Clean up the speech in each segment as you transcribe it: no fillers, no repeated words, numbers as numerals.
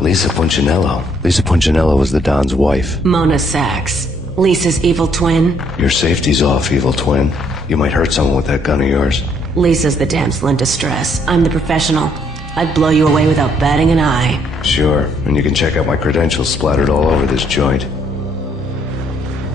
Lisa Punchinello. Lisa Punchinello was the Don's wife. Mona Sachs. Lisa's evil twin. Your safety's off, evil twin. You might hurt someone with that gun of yours. Lisa's the damsel in distress. I'm the professional. I'd blow you away without batting an eye. Sure, and you can check out my credentials splattered all over this joint.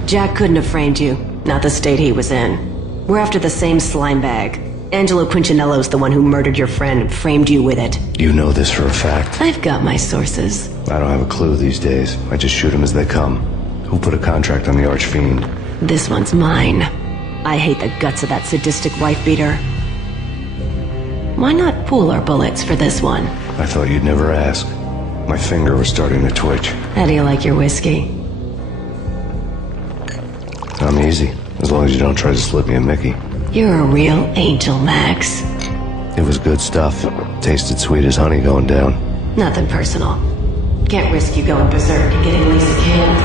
Jack couldn't have framed you. Not the state he was in. We're after the same slime bag. Angelo Punchinello's the one who murdered your friend and framed you with it. You know this for a fact. I've got my sources. I don't have a clue these days. I just shoot them as they come. Who put a contract on the archfiend? This one's mine. I hate the guts of that sadistic wife-beater. Why not pool our bullets for this one? I thought you'd never ask. My finger was starting to twitch. How do you like your whiskey? I'm easy, as long as you don't try to slip me a Mickey. You're a real angel, Max. It was good stuff. Tasted sweet as honey going down. Nothing personal. Can't risk you going berserk and getting Lisa killed.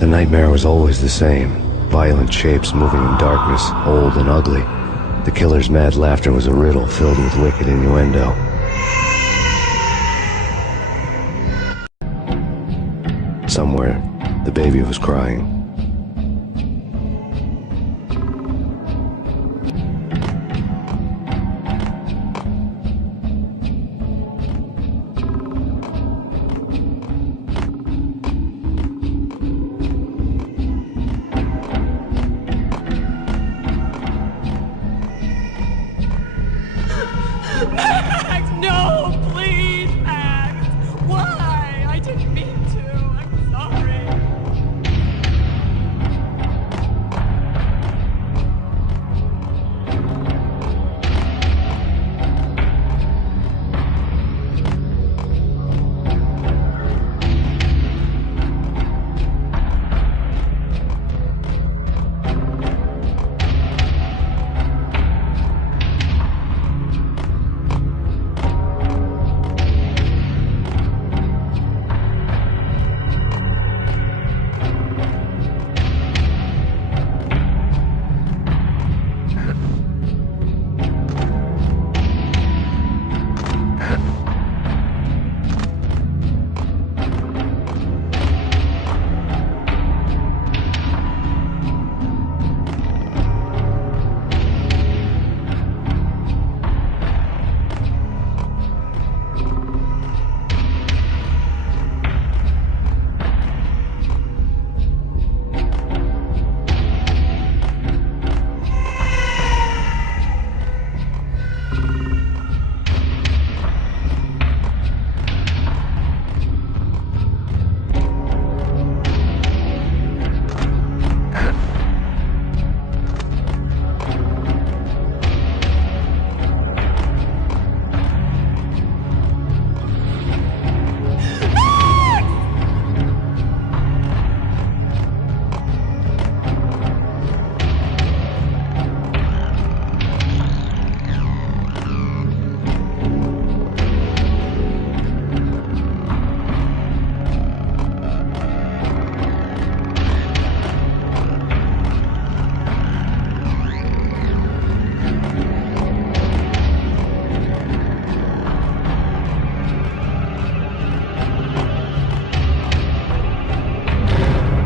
The nightmare was always the same. Violent shapes moving in darkness, old and ugly. The killer's mad laughter was a riddle filled with wicked innuendo. Somewhere, the baby was crying. Max, no, please, Max. Why? I didn't mean to. I'm sorry.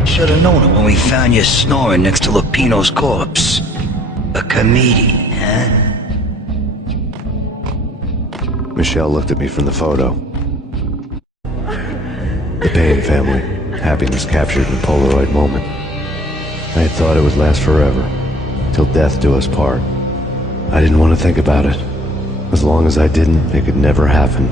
Should've known it when we found you snoring next to Lupino's corpse. A comedian, huh? Michelle looked at me from the photo. The Payne family. Happiness captured in a Polaroid moment. I had thought it would last forever. Till death do us part. I didn't want to think about it. As long as I didn't, it could never happen.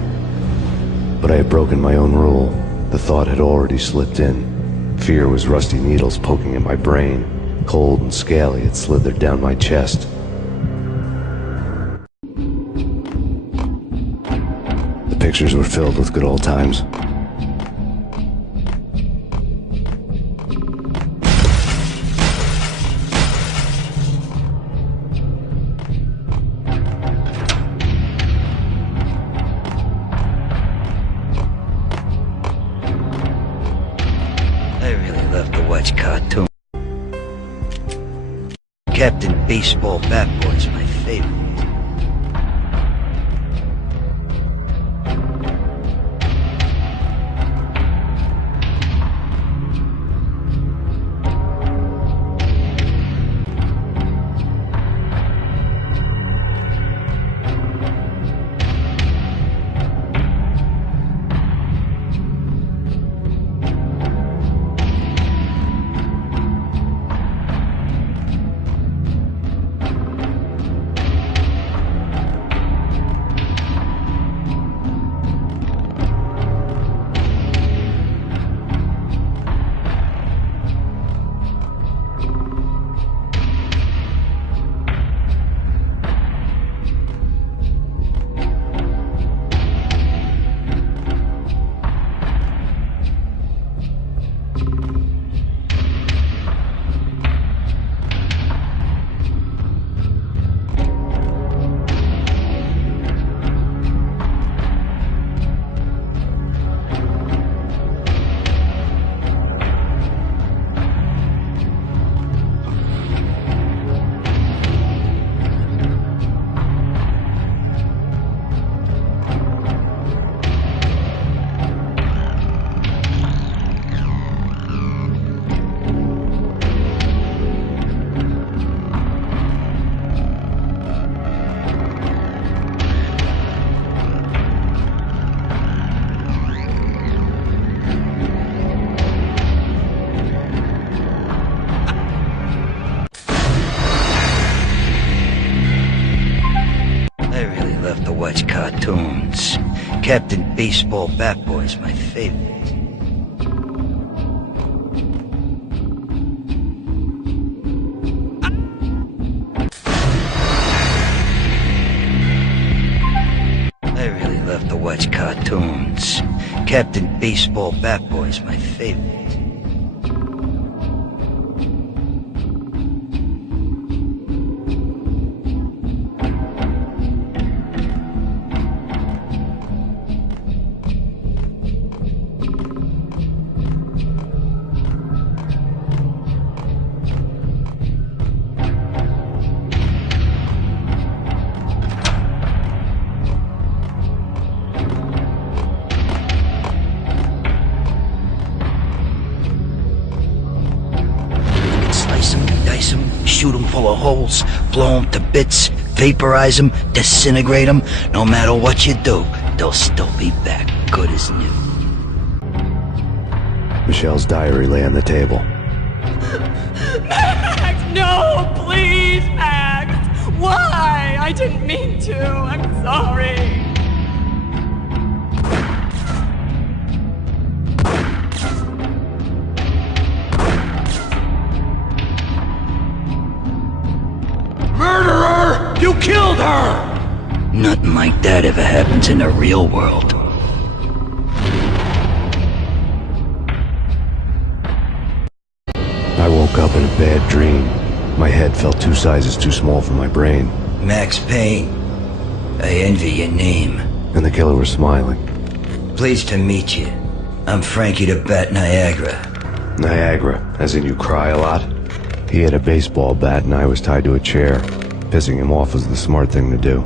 But I had broken my own rule. The thought had already slipped in. Fear was rusty needles poking at my brain. Cold and scaly, it slithered down my chest. The pictures were filled with good old times. I really love to watch cartoons. Captain Baseball Bat Boy's my favorite. watch cartoons. Captain Baseball Bat Boy's my favorite. I really love to watch cartoons. Captain Baseball Bat Boy's my favorite. Slice 'em, dice 'em, shoot 'em full of holes, blow 'em to bits, vaporize 'em, disintegrate 'em. No matter what you do, they'll still be back, good as new. Michelle's diary lay on the table. Max, no, please, Max. Why? I didn't mean to. I'm sorry. Murderer! You killed her! Nothing like that ever happens in the real world. I woke up in a bad dream. My head felt 2 sizes too small for my brain, Max Payne, I envy your name. and the killer was smiling. Pleased to meet you. I'm Frankie the Bat Niagara. Niagara, as in you cry a lot? He had a baseball bat and I was tied to a chair. Pissing him off was the smart thing to do.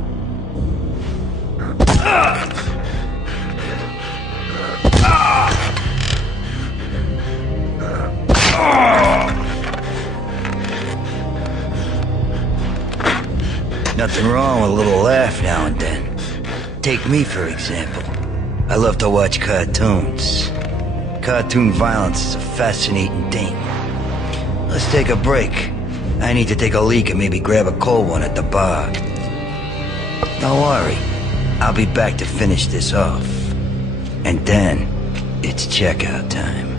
Nothing wrong with a little laugh now and then. Take me, for example. I love to watch cartoons. Cartoon violence is a fascinating thing. Let's take a break. I need to take a leak and maybe grab a cold one at the bar. Don't worry. I'll be back to finish this off. And then, it's checkout time.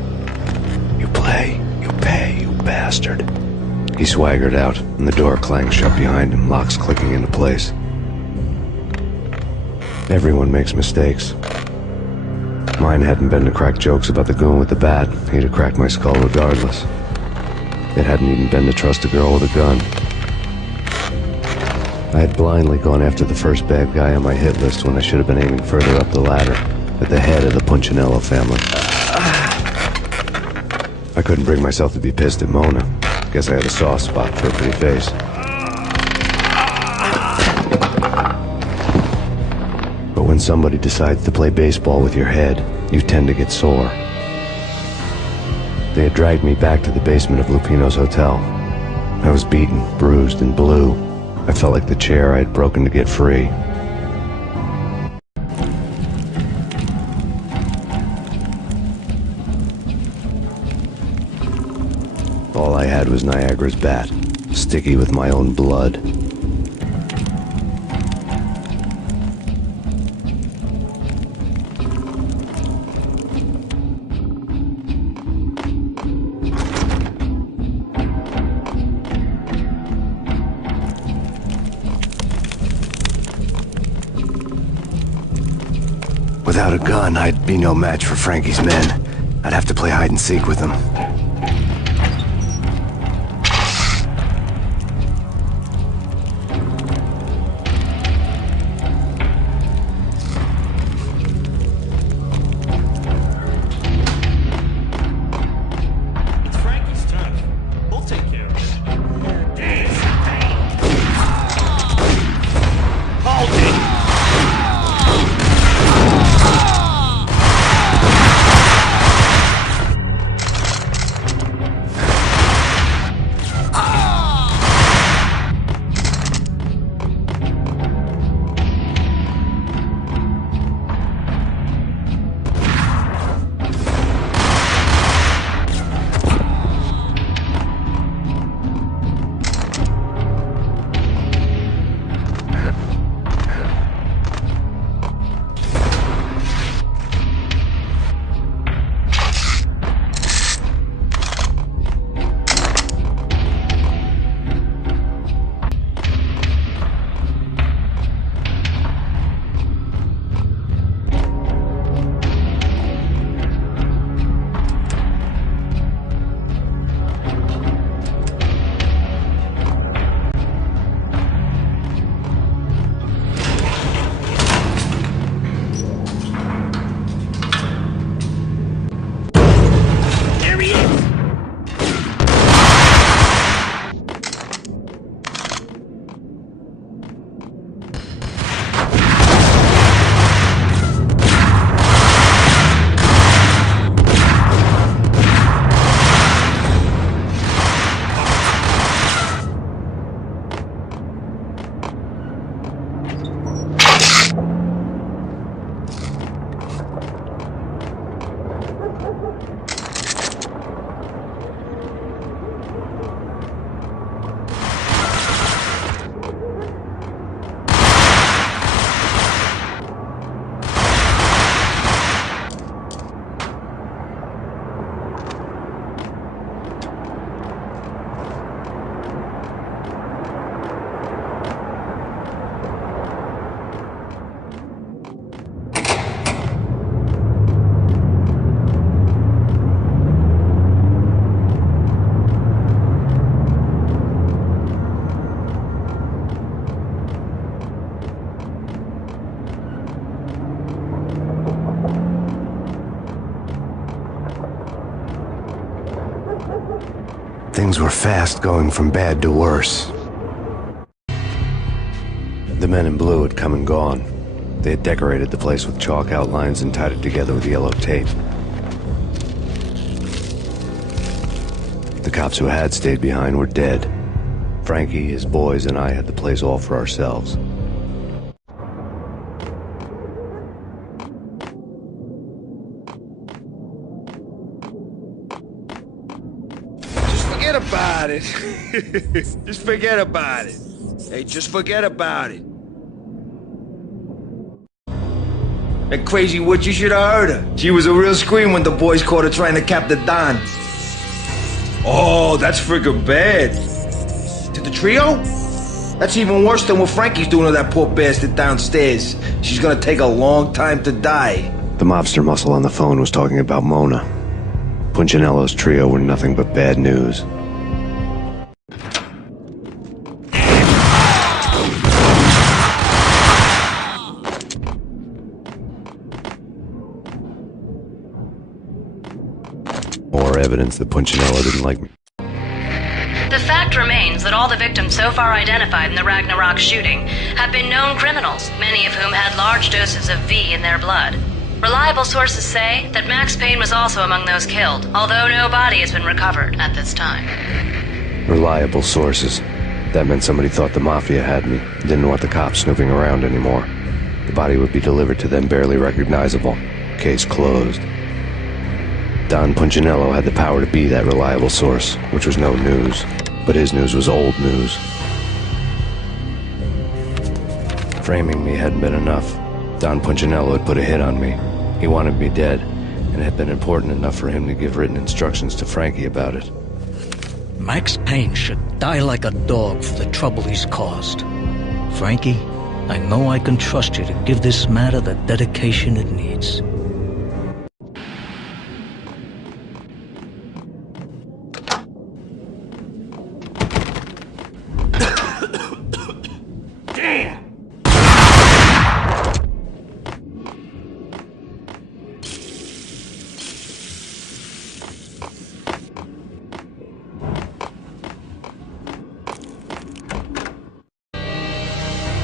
You play, you pay, you bastard. He swaggered out, and the door clanged shut behind him, locks clicking into place. Everyone makes mistakes. Mine hadn't been to crack jokes about the goon with the bat. He'd have cracked my skull regardless. It hadn't even been to trust a girl with a gun. I had blindly gone after the first bad guy on my hit list when I should have been aiming further up the ladder, at the head of the Punchinello family. I couldn't bring myself to be pissed at Mona. Guess I had a soft spot for a pretty face. But when somebody decides to play baseball with your head, you tend to get sore. They had dragged me back to the basement of Lupino's hotel. I was beaten, bruised, and blue. I felt like the chair I had broken to get free. All I had was Niagara's bat, sticky with my own blood. Without a gun, I'd be no match for Frankie's men. I'd have to play hide and seek with them. It's Frankie's turn. We'll take care of it. Hold it! Things were fast going from bad to worse. The men in blue had come and gone. They had decorated the place with chalk outlines and tied it together with yellow tape. The cops who had stayed behind were dead. Frankie, his boys, and I had the place all for ourselves. Forget about it. Just forget about it. Hey, just forget about it. That crazy witch, you should have heard her. She was a real scream when the boys caught her trying to cap the Don. Oh, that's freaking bad. To the trio? That's even worse than what Frankie's doing to that poor bastard downstairs. She's gonna take a long time to die. The mobster muscle on the phone was talking about Mona. Punchinello's trio were nothing but bad news. More evidence that Punchinello didn't like me. The fact remains that all the victims so far identified in the Ragnarok shooting have been known criminals, many of whom had large doses of V in their blood. Reliable sources say that Max Payne was also among those killed, although no body has been recovered at this time. Reliable sources. That meant somebody thought the Mafia had me, didn't want the cops snooping around anymore. The body would be delivered to them barely recognizable. Case closed. Don Punchinello had the power to be that reliable source, which was no news. But his news was old news. Framing me hadn't been enough. Don Punchinello had put a hit on me. He wanted me dead, and it had been important enough for him to give written instructions to Frankie about it. Max Payne should die like a dog for the trouble he's caused. Frankie, I know I can trust you to give this matter the dedication it needs.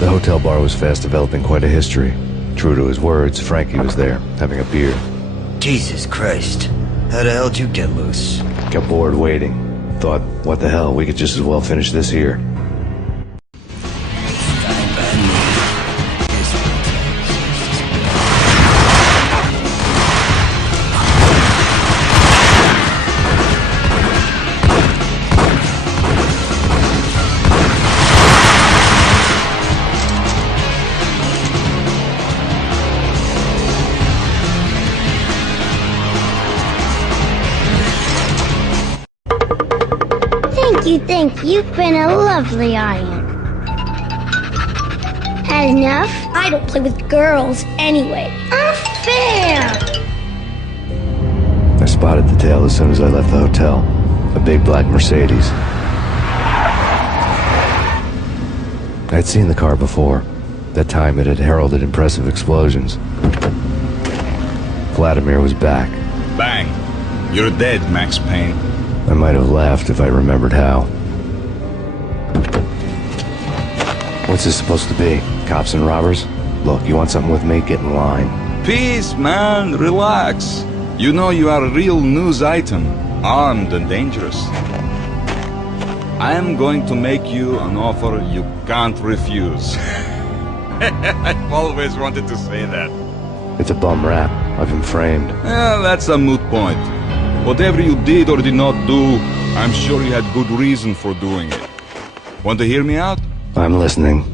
The hotel bar was fast developing quite a history. True to his words, Frankie was there, having a beer. Jesus Christ. How the hell did you get loose? Got bored waiting. Thought, what the hell, we could just as well finish this here. Thank you. You've been a lovely audience. Had enough? I don't play with girls anyway. Unfair! I spotted the tail as soon as I left the hotel. A big black Mercedes. I'd seen the car before. That time it had heralded impressive explosions. Vladimir was back. Bang! You're dead, Max Payne. I might have laughed if I remembered how. What's this supposed to be? Cops and robbers? Look, you want something with me? Get in line. Peace, man. Relax. You know you are a real news item, armed and dangerous. I am going to make you an offer you can't refuse. I've always wanted to say that. It's a bum rap. I've been framed. That's a moot point. Whatever you did or did not do, I'm sure you had good reason for doing it. Want to hear me out? I'm listening.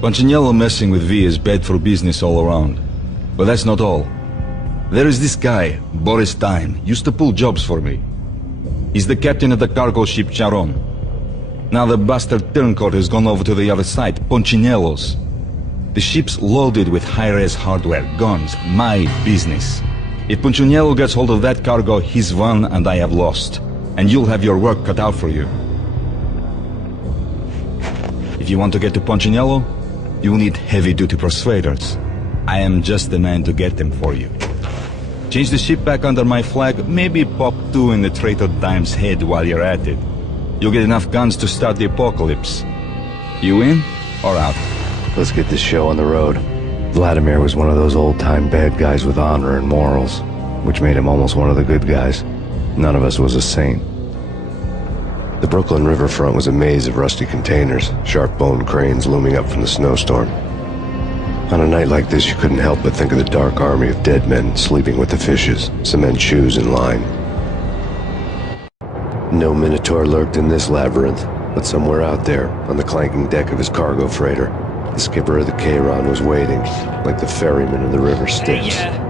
Punchinello messing with V is bad for business all around. But that's not all. There is this guy, Boris Time, used to pull jobs for me. He's the captain of the cargo ship Charon. Now the bastard turncoat has gone over to the other side, Punchinello's. The ship's loaded with high-res hardware, guns, my business. If Punchinello gets hold of that cargo, he's won and I have lost. And you'll have your work cut out for you. If you want to get to Punchinello, you'll need heavy-duty persuaders. I am just the man to get them for you. Change the ship back under my flag, maybe pop 2 in the traitor Dime's head while you're at it. You'll get enough guns to start the apocalypse. You in or out? Let's get this show on the road. Vladimir was one of those old-time bad guys with honor and morals, which made him almost one of the good guys. None of us was a saint. The Brooklyn riverfront was a maze of rusty containers, sharp-boned cranes looming up from the snowstorm. On a night like this, you couldn't help but think of the dark army of dead men sleeping with the fishes, cement shoes in line. No Minotaur lurked in this labyrinth, but somewhere out there, on the clanking deck of his cargo freighter, the skipper of the Chiron was waiting, like the ferryman of the river Styx. Hey,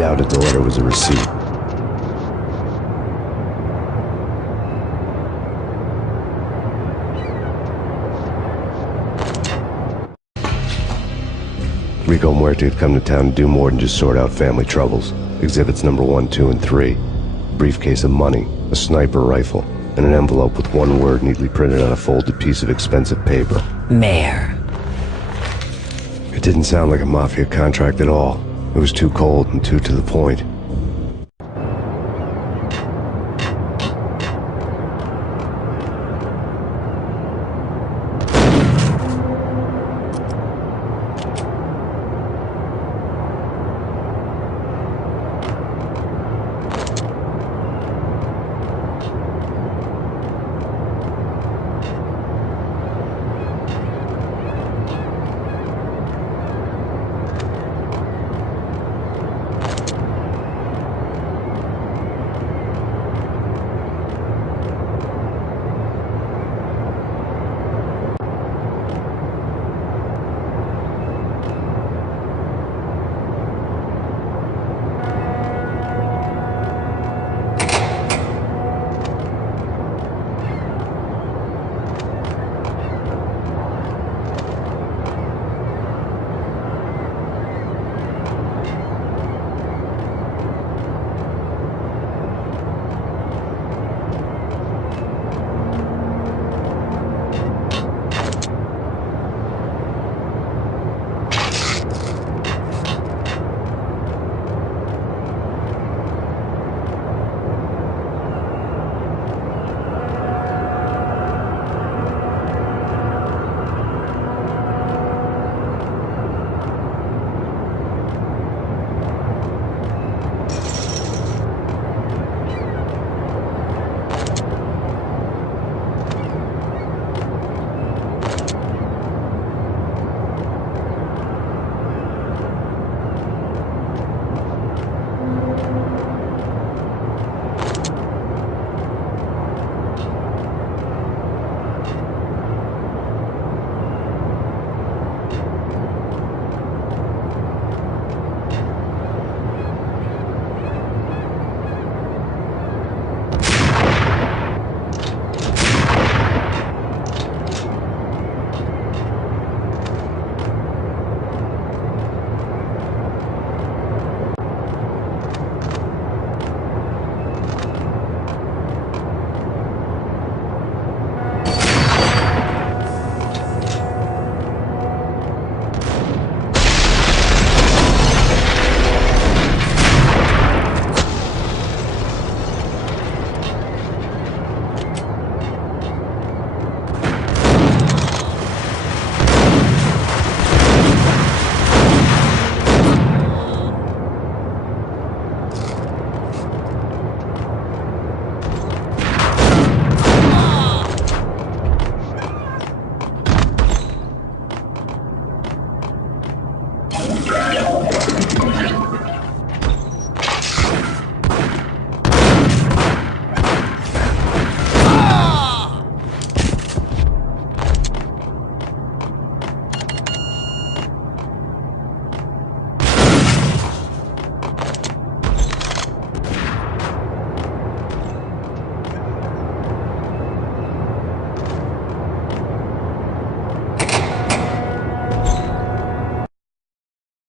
doubted the letter was a receipt. Rico Muerte had come to town to do more than just sort out family troubles. Exhibits number 1, 2, and 3. A briefcase of money, a sniper rifle, and an envelope with one word neatly printed on a folded piece of expensive paper. Mayor. It didn't sound like a mafia contract at all. It was too cold and too to the point.